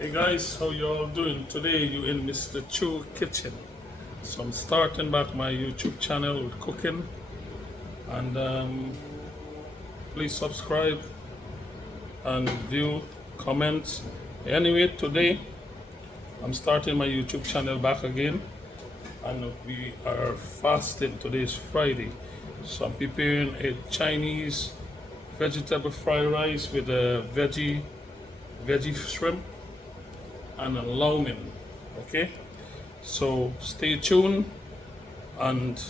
Hey guys, how you all doing? Today you in Mr. Choo kitchen. So I'm starting back my YouTube channel with cooking, and please subscribe and view, comment. Anyway, today I'm starting my YouTube channel back again, and we are fasting. Today is Friday, so I'm preparing a Chinese vegetable fried rice with a veggie shrimp and a lau mein. Okay, so stay tuned. And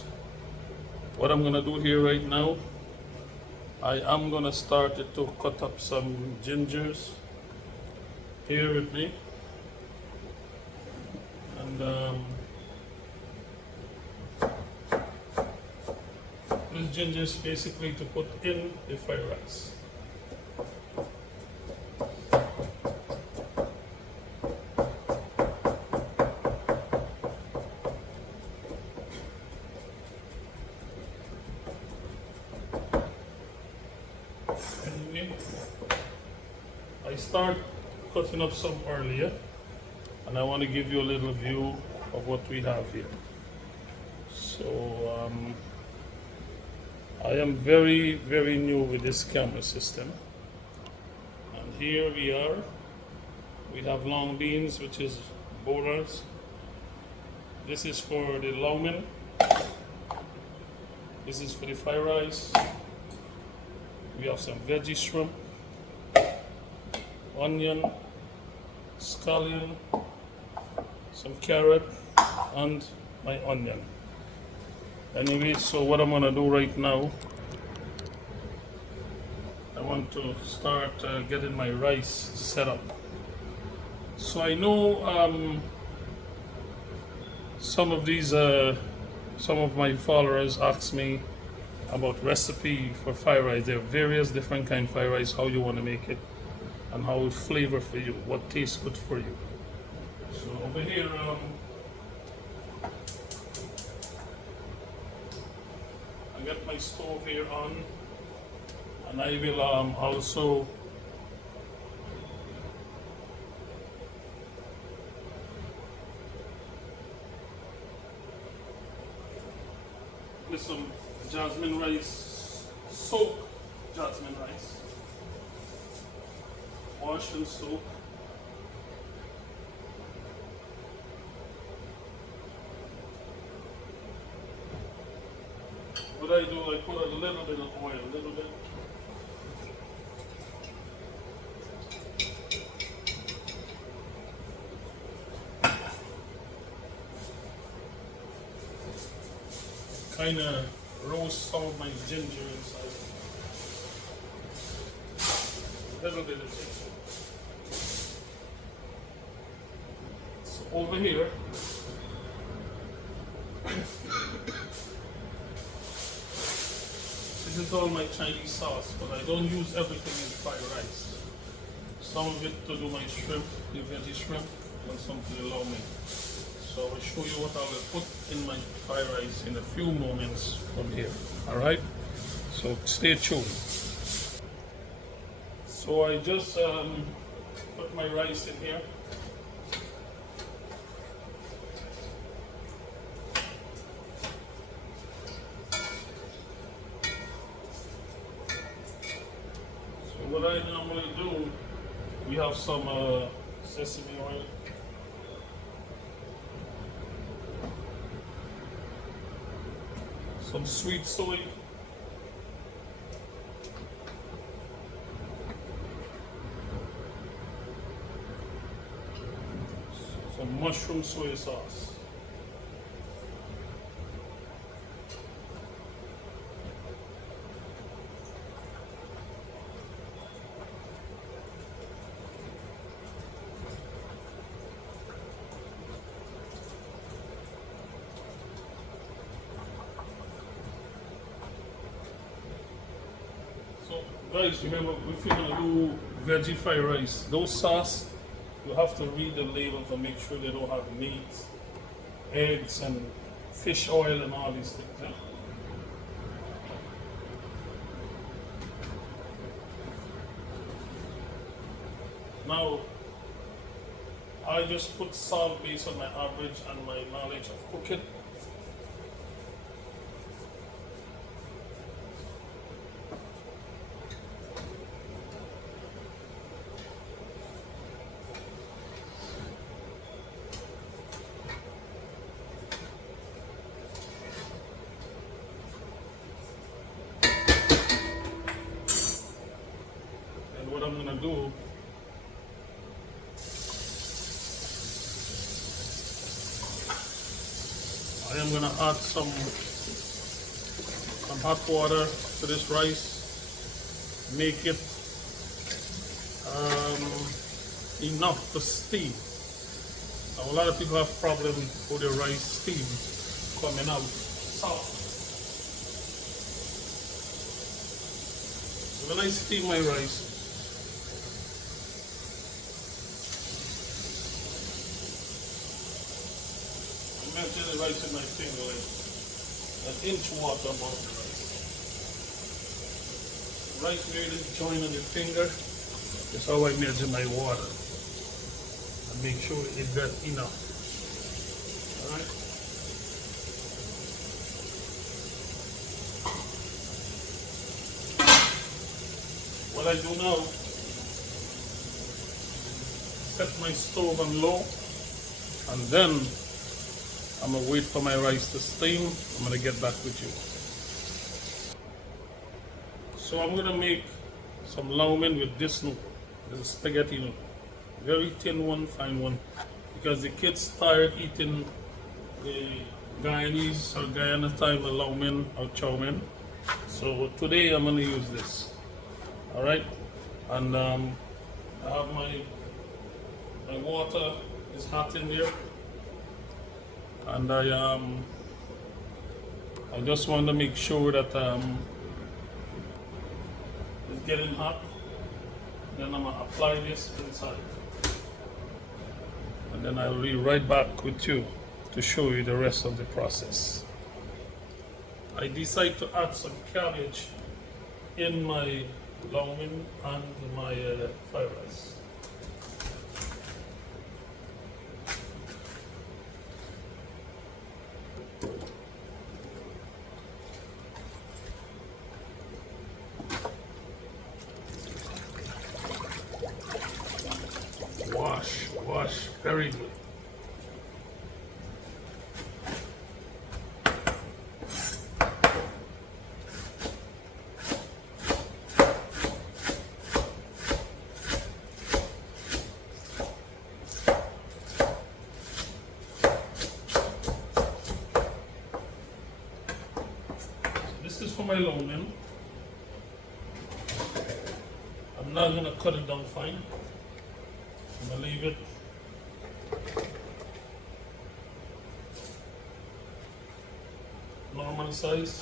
what I'm gonna do here right now, I am gonna start it to cut up some gingers here with me, and this ginger is basically to put in the fried rice. Anyway, I start cutting up some earlier, and I want to give you a little view of what we have here. So I am very new with this camera system, and here we are. We have long beans, which is bolas. This is for the lau mein. This is for the fried rice. We have some veggie shrimp, onion, scallion, some carrot, and my onion. Anyway, so what I'm gonna do right now, I want to start getting my rice set up. So I know some of my followers ask me about recipe for fried rice. There are various different kind of fried rice, how you want to make it, and how it flavor for you, what tastes good for you. So over here, I got my stove here on, and I will also with some jasmine rice, soak jasmine rice, wash and soak. What I do, I put a little bit of oil, a little bit. Kind of roast some of my ginger inside. A little bit of ginger. So over here, this is all my Chinese sauce, but I don't use everything in fried rice. Some of it to do my shrimp, the veggie shrimp, and some to the lau mein. So I will show you what I will put in my fried rice in a few moments from here. Alright? So stay tuned. So I just put my rice in here. So what I normally do, we have some sesame oil. Some sweet soy, some mushroom soy sauce, guys, remember, if you're gonna do veggie fried rice, those sauce, you have to read the label to make sure they don't have meat, eggs, and fish oil and all these things. Yeah? Now, I just put salt based on my average and my knowledge of cooking. And what I'm gonna do, I am gonna add some hot water to this rice, make it enough to steam. Now, a lot of people have problems with the rice steam coming out soft. So when I steam my rice, I'm melting the rice in my finger like an inch water above the rice. Rice really join on the finger. That's how I measure my water and make sure it got enough. Alright. What I do now, set my stove on low, and then I'm gonna wait for my rice to steam. I'm gonna get back with you. So I'm gonna make some long men with this noodle. This is spaghetti noodle. Very thin one, fine one. Because the kids tired eating the Guyanese or Guyana style long men or chow mein. So today I'm gonna use this. Alright? And I have my water is hot in there. And I just want to make sure that it's getting hot. Then I'm gonna apply this inside. And then I'll be right back with you to show you the rest of the process. I decide to add some cabbage in my long mein and my fried rice. Wash, very good. This is for my long mein. I'm not going to cut it down fine. I'm going to leave it normal size.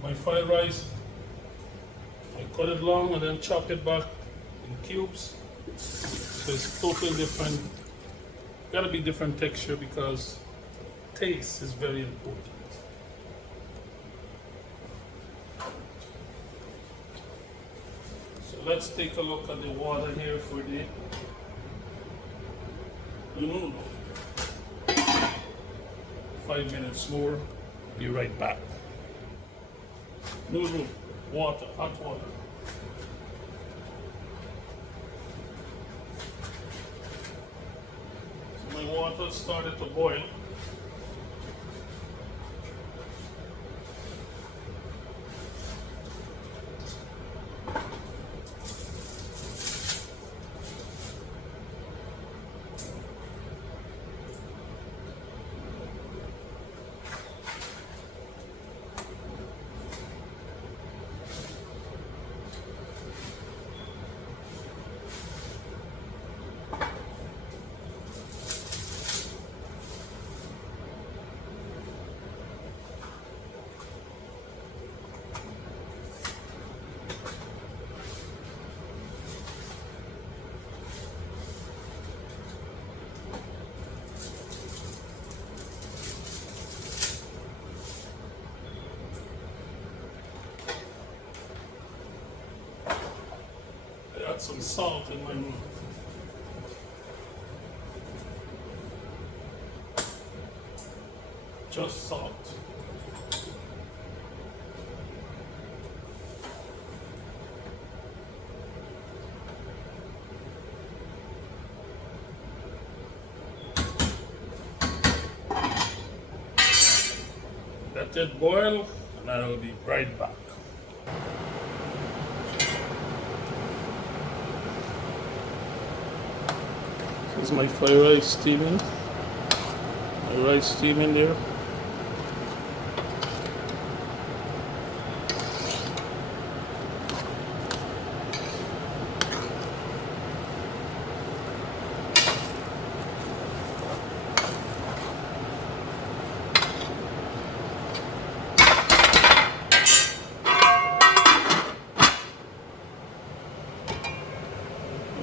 My fried rice, I cut it long and then chop it back in cubes. So it's totally different. Gotta be different texture because taste is very important. So let's take a look at the water here for the noodle. 5 minutes more, be right back. Noodle, water, hot water. So my water started to boil. got some salt in my mouth. Just salt. Let it boil and I'll be right back. This is my fried rice steaming. My rice steaming there.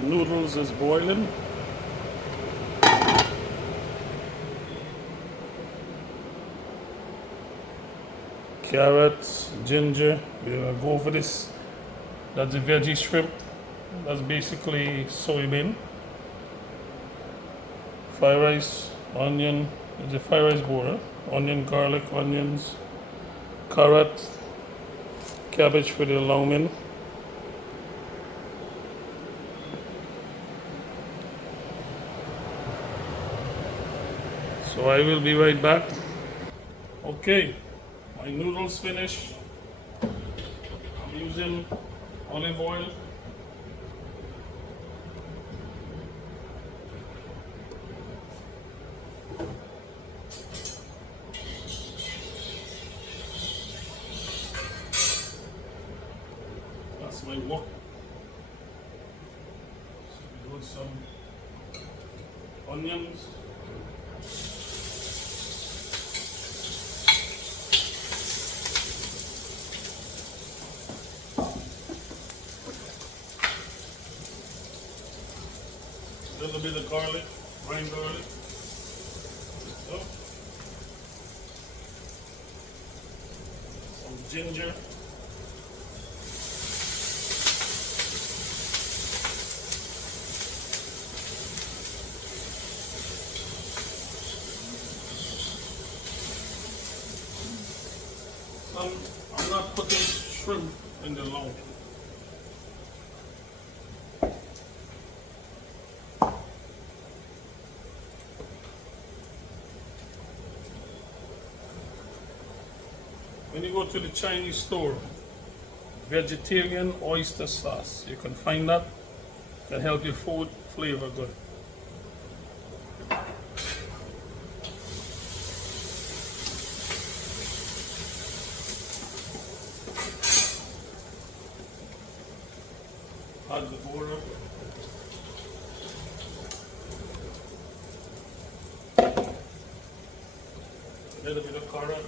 Noodles is boiling. Carrots, ginger, we're gonna go for this. That's a veggie shrimp. That's basically soybean. Fried rice, onion, it's a fried rice bowl, huh? Onion, garlic, onions, carrot, cabbage for the long min. So I will be right back. Okay, my noodles finished. I'm using olive oil. That's my wok. So we got some onions. A little bit of garlic, ground garlic. So, some ginger. I'm not putting shrimp in the long. When you go to the Chinese store, vegetarian oyster sauce, you can find that. Can help your food flavor good. Add the border. A little bit of carrot.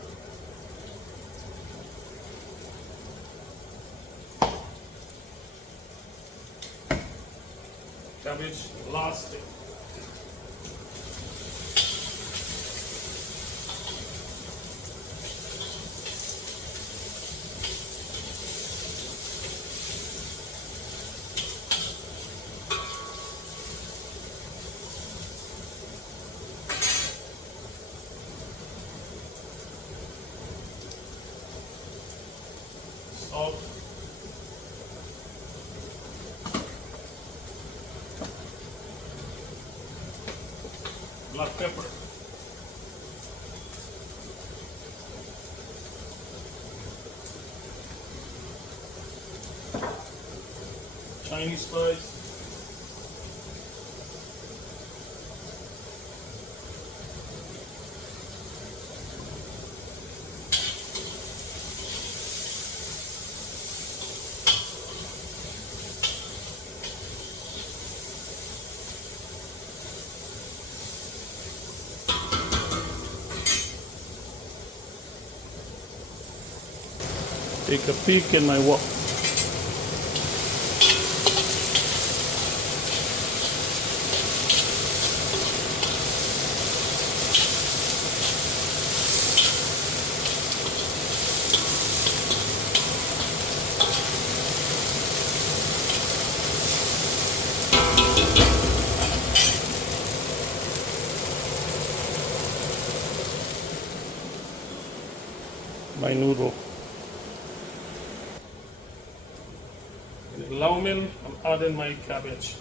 Cabbage, last thing. Salt. Black pepper. Chinese spice. Take a peek in my wok. lau mein, I'm adding my cabbage.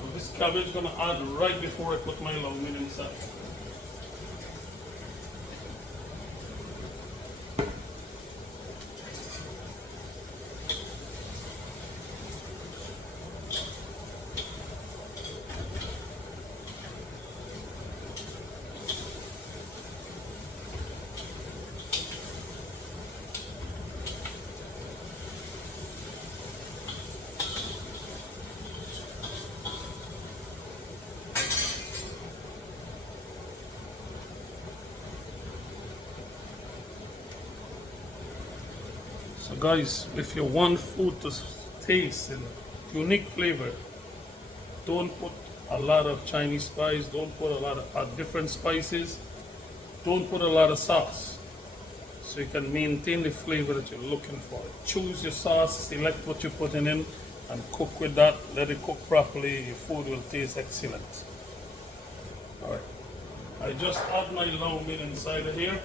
And this cabbage I'm gonna add right before I put my lau mein inside. So guys, if you want food to taste in unique flavor, don't put a lot of Chinese spice, don't put a lot of different spices, don't put a lot of sauce. So you can maintain the flavor that you're looking for. Choose your sauce, select what you're putting in, and cook with that. Let it cook properly, your food will taste excellent. Alright, I just add my lau mein inside of here.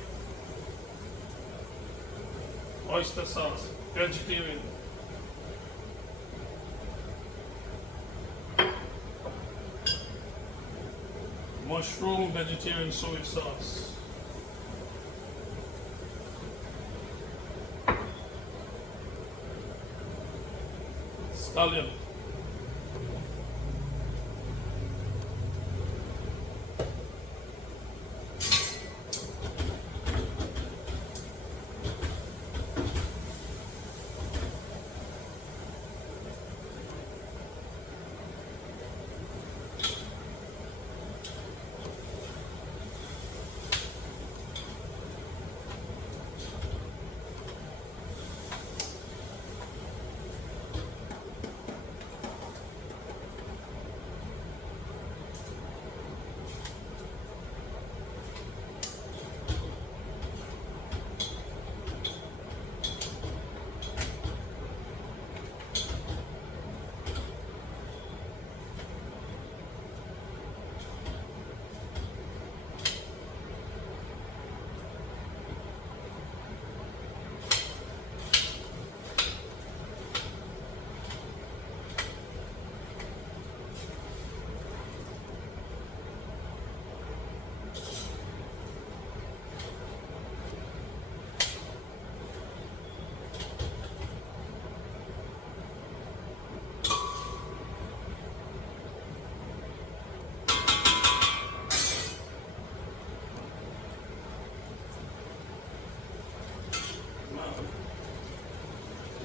Oyster sauce, vegetarian. Mushroom vegetarian soy sauce. Scallion.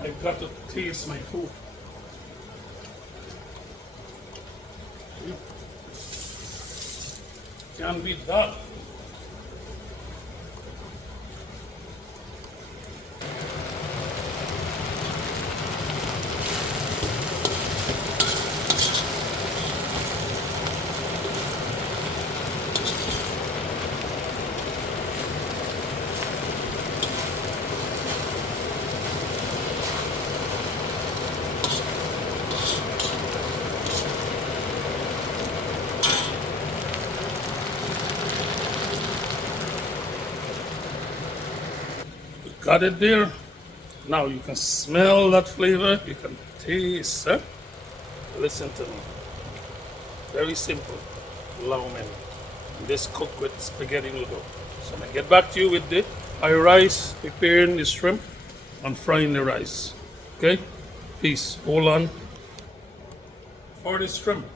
I've got to taste my food. Can't beat that. Got it there. Now you can smell that flavor. You can taste. Listen to me. Very simple. Lau mein. This cooked with spaghetti noodle. So I'm gonna get back to you with the rice, preparing the shrimp and frying the rice. Okay? Peace. Hold on. For the shrimp,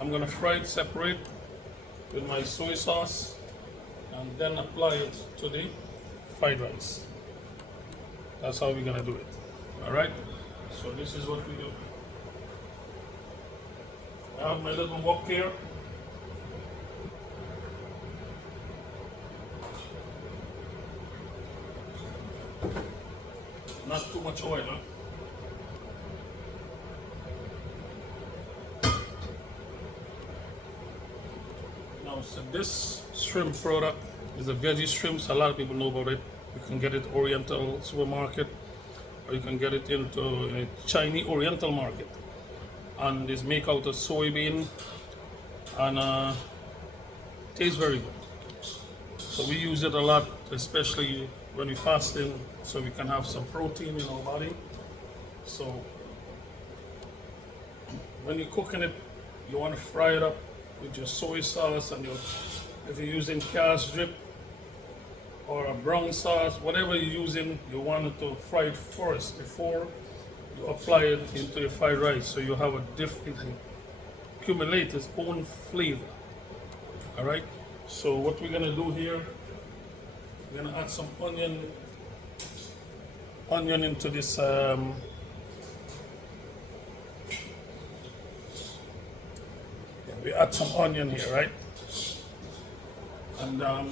I'm gonna fry it separate with my soy sauce and then apply it to the fried rice. That's how we're gonna do it. Alright? So this is what we do. I have my little wok here. Not too much oil, huh? Now, so this shrimp product is a veggie shrimp, so a lot of people know about it. You can get it Oriental supermarket, or you can get it into a Chinese Oriental market. And it's made out of soybean, and tastes very good. So we use it a lot, especially when we fasting, so we can have some protein in our body. So When you're cooking it, you want to fry it up with your soy sauce and if you're using cast drip or a brown sauce, whatever you're using, you want it to fry it first before you apply it into your fried rice, so you have a different accumulate its own flavor. All right. So what we're gonna do here, we're gonna add some onion into this. We add some onion here, right? And not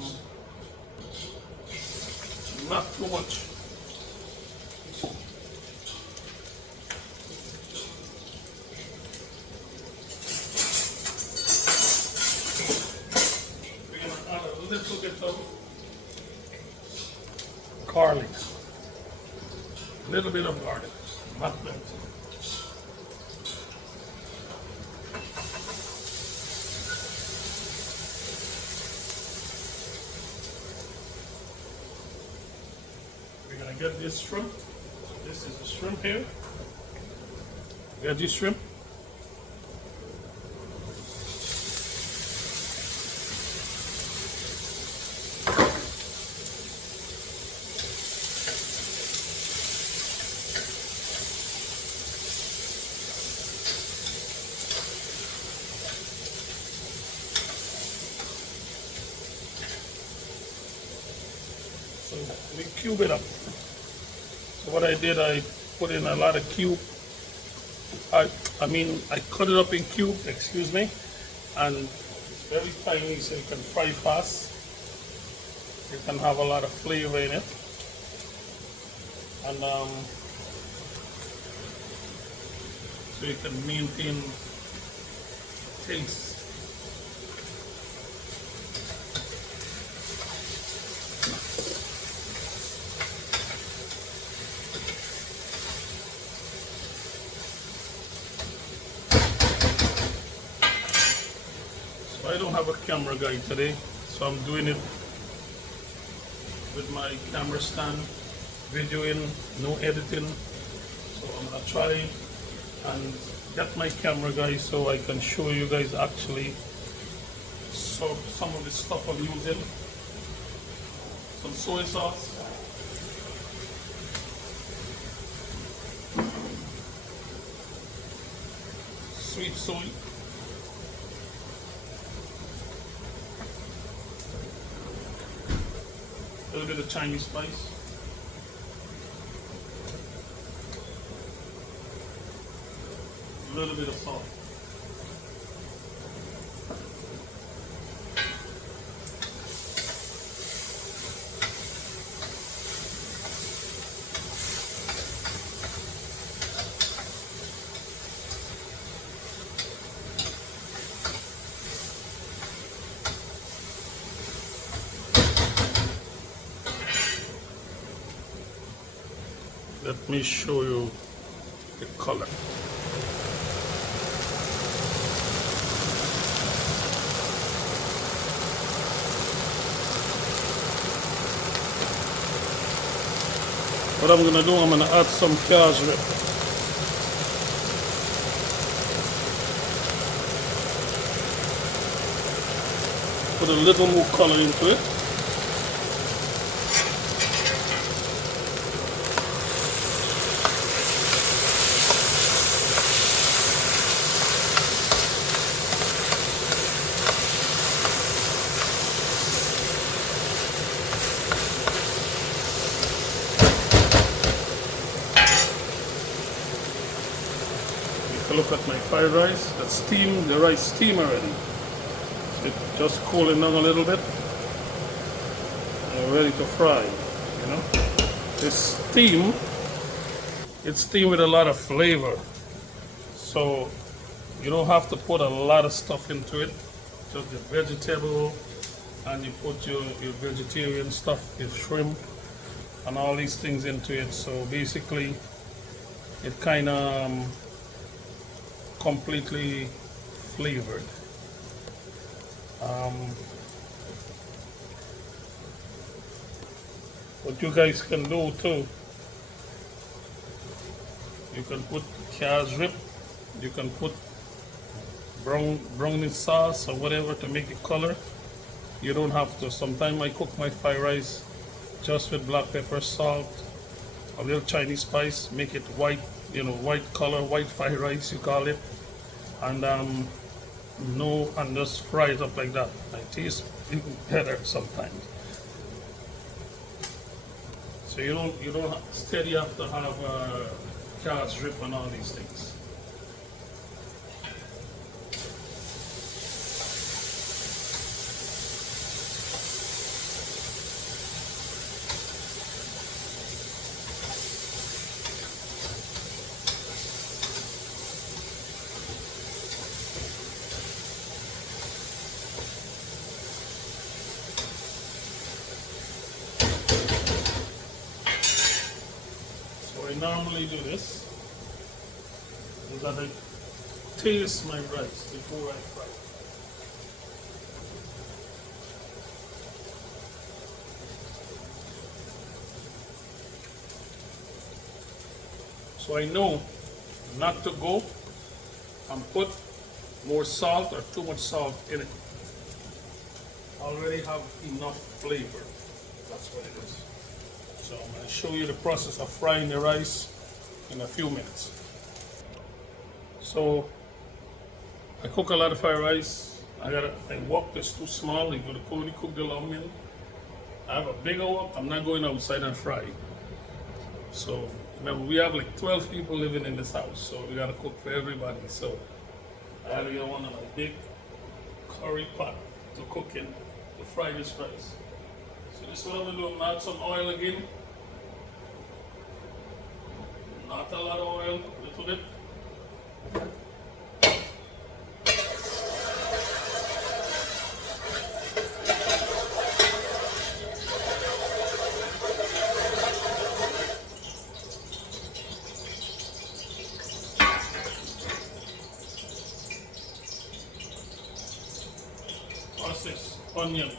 too much. We're gonna add a little bit of garlic. A little bit of garlic, not plenty. We're gonna get this shrimp. This is the shrimp here. Get this shrimp. So we cube it up. So what I did, I put in a lot of cube. I cut it up in cube, excuse me, and it's very tiny so you can fry fast. You can have a lot of flavor in it. And so you can maintain taste. I don't have a camera guy today, so I'm doing it with my camera stand, videoing, no editing. So I'm gonna try and get my camera guy so I can show you guys actually some of the stuff I'm using. Some soy sauce. Sweet soy. A little bit of Chinese spice. A little bit of salt. Let me show you the color. What I'm gonna do, I'm gonna add some cashmere. Put a little more color into it. Look at my fried rice. That's steamed, the rice steam already. It's just cooling down a little bit. And we're ready to fry, you know. It's steamed with a lot of flavor. So you don't have to put a lot of stuff into it. Just the vegetable, and you put your vegetarian stuff, your shrimp, and all these things into it. So basically, it kind of completely flavored. What you guys can do too, you can put cashmere You can put brownie sauce or whatever to make it color. You don't have to. Sometimes I cook my fried rice just with black pepper, salt, a little Chinese spice, make it white, white color, white fried rice you call it, and no, and just fry it up like that. It tastes even better sometimes. So you don't steady have to have carrots drip and all these things. I normally do this is that I taste my rice before I fry. So I know not to go and put more salt or too much salt in it. I already have enough flavor. That's what it is. So I'm going to show you the process of frying the rice in a few minutes. So I cook a lot of fried rice. I wok this too small. You're going to only cook the long meal. I have a bigger wok. I'm not going outside and fry. So remember, we have like 12 people living in this house, so we got to cook for everybody. So I have here one of my big curry pot to cook in to fry this rice. So this is what I'm going to do. I'm going to add some oil again. Not a lot of oil, a little bit. What's this? Onion.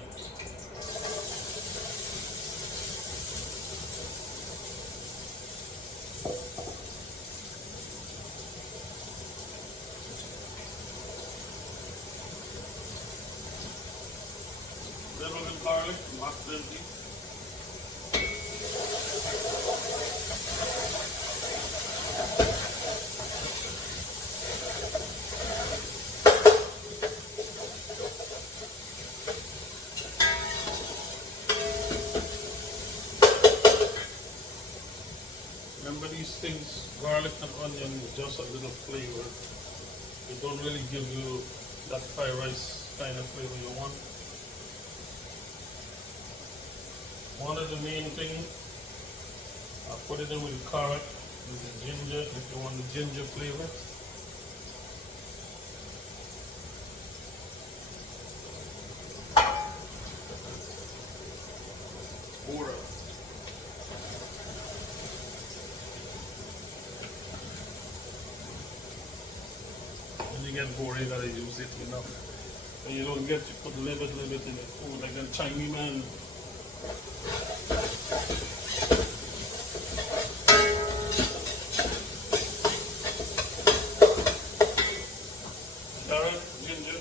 Little bit of garlic, not plenty. Remember these things, garlic and onion is just a little flavor. It don't really give you that fried rice kind of flavor you want. One of the main things, I put it in with the carrot, with the ginger, if you want the ginger flavor. Bora. When you get bored, you gotta use it enough. When you don't get, you put a little bit in the food, like a Chinese man. Carrot, ginger.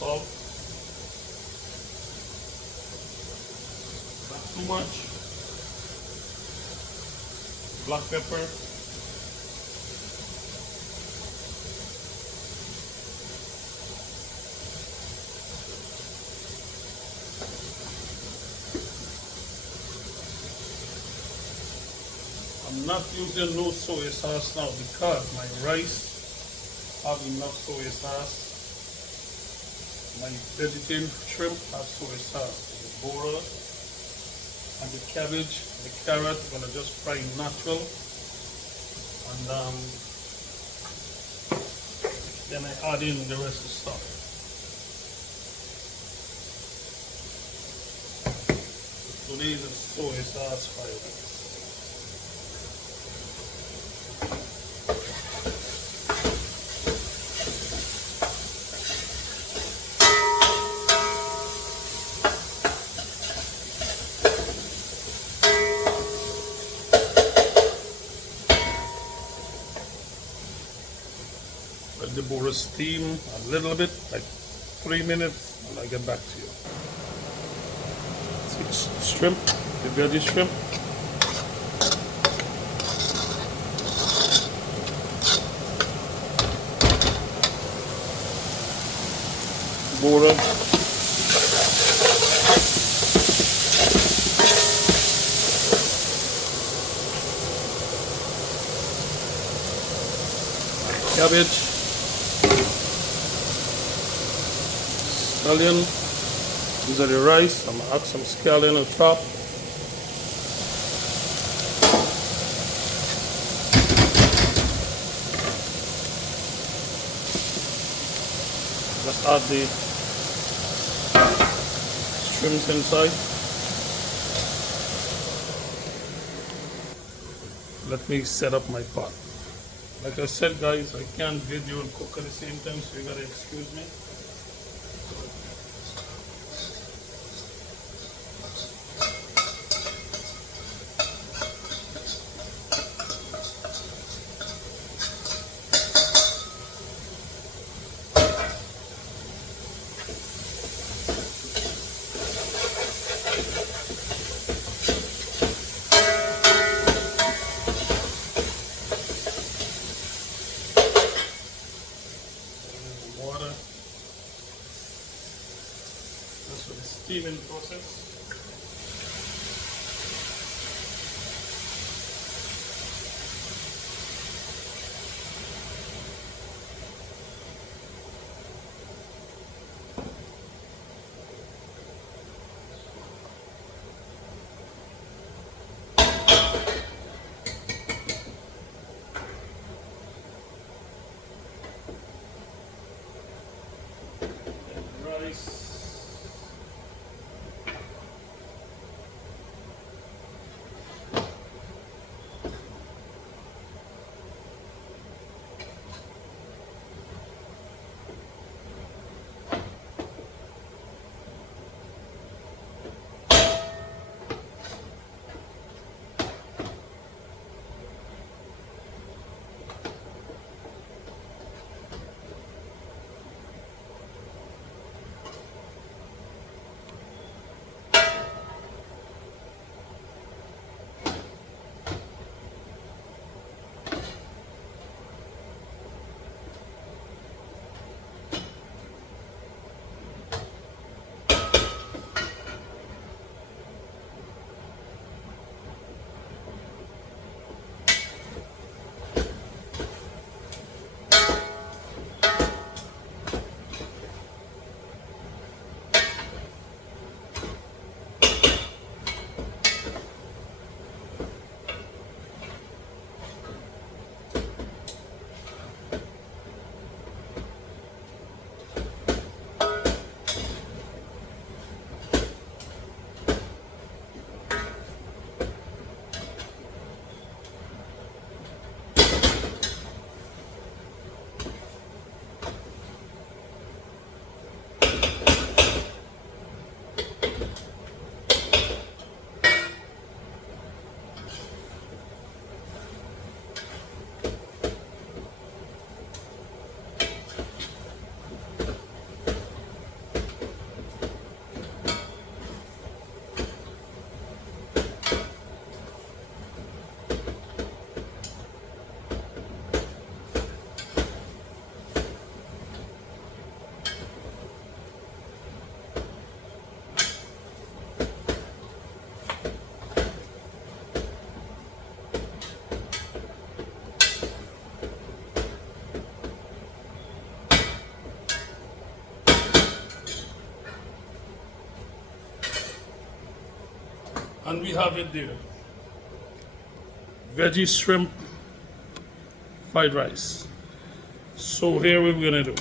Salt. Not too much. Black pepper. I'm not using no soy sauce now because my rice have enough soy sauce. My vegetarian shrimp have soy sauce. The bora and the cabbage, the carrot, I'm gonna just fry natural, and then I add in the rest of the stuff. Today's soy sauce fried rice. Let the bowl steam a little bit, like 3 minutes, and I'll get back to you. See, shrimp, the veggie shrimp. Border. Cabbage. Scallion. These are the rice. I'm gonna add some scallion on top. Just add the shrimps inside. Let me set up my pot. Like I said, guys, I can't video and cook at the same time, so you gotta excuse me. Water. That's for the steaming process. Rice. And we have it there. Veggie shrimp fried rice. So here we're gonna do.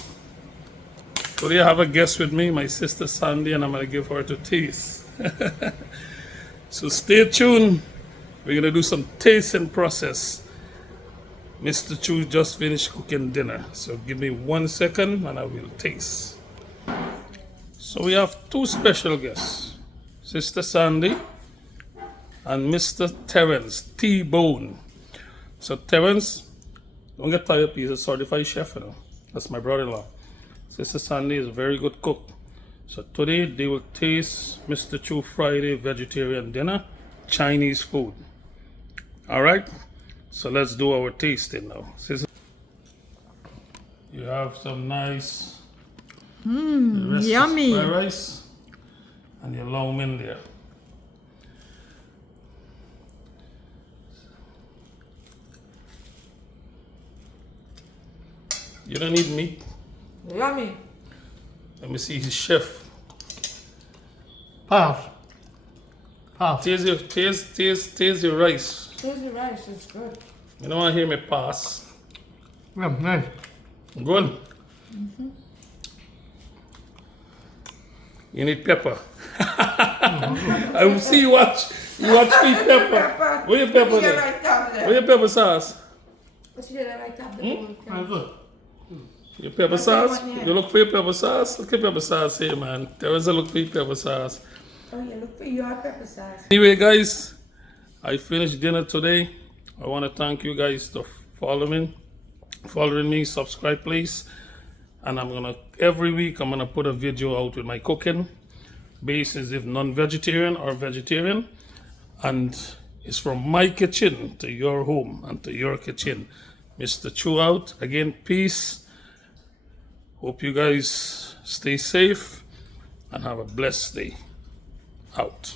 Today I have a guest with me, my sister Sandy, and I'm gonna give her to taste. So stay tuned. We're gonna do some tasting process. Mr. Choo just finished cooking dinner, so give me 1 second and I will taste. So we have two special guests, Sister Sandy and Mr. Terence T-Bone. So Terence, don't get tired, please. A certified chef, you know. That's my brother-in-law. Sister Sandy is a very good cook. So today they will taste Mr. Choo Friday vegetarian dinner, Chinese food. All right. So let's do our tasting now. Sister, you have some nice Yummy. fried rice and your long min there. You don't need meat. Yummy. Let me see his chef. Pass. Pass. Taste your rice. Taste the rice, it's good. You don't want to hear me pass. Yeah, nice. Good. You need pepper. I will see you watch sweet pepper. Where your pepper there? Where your pepper sauce? What you did right top the Very good. Your pepper sauce? You look for your pepper sauce? Look at pepper sauce here, man. There is a look for your pepper sauce. Oh yeah, look for your pepper sauce. Anyway, guys, I finished dinner today. I want to thank you guys for following me. Subscribe, please. And every week I'm gonna put a video out with my cooking, basis if non-vegetarian or vegetarian, and it's from my kitchen to your home and to your kitchen. Mr. Choo out again. Peace. Hope you guys stay safe and have a blessed day. Out.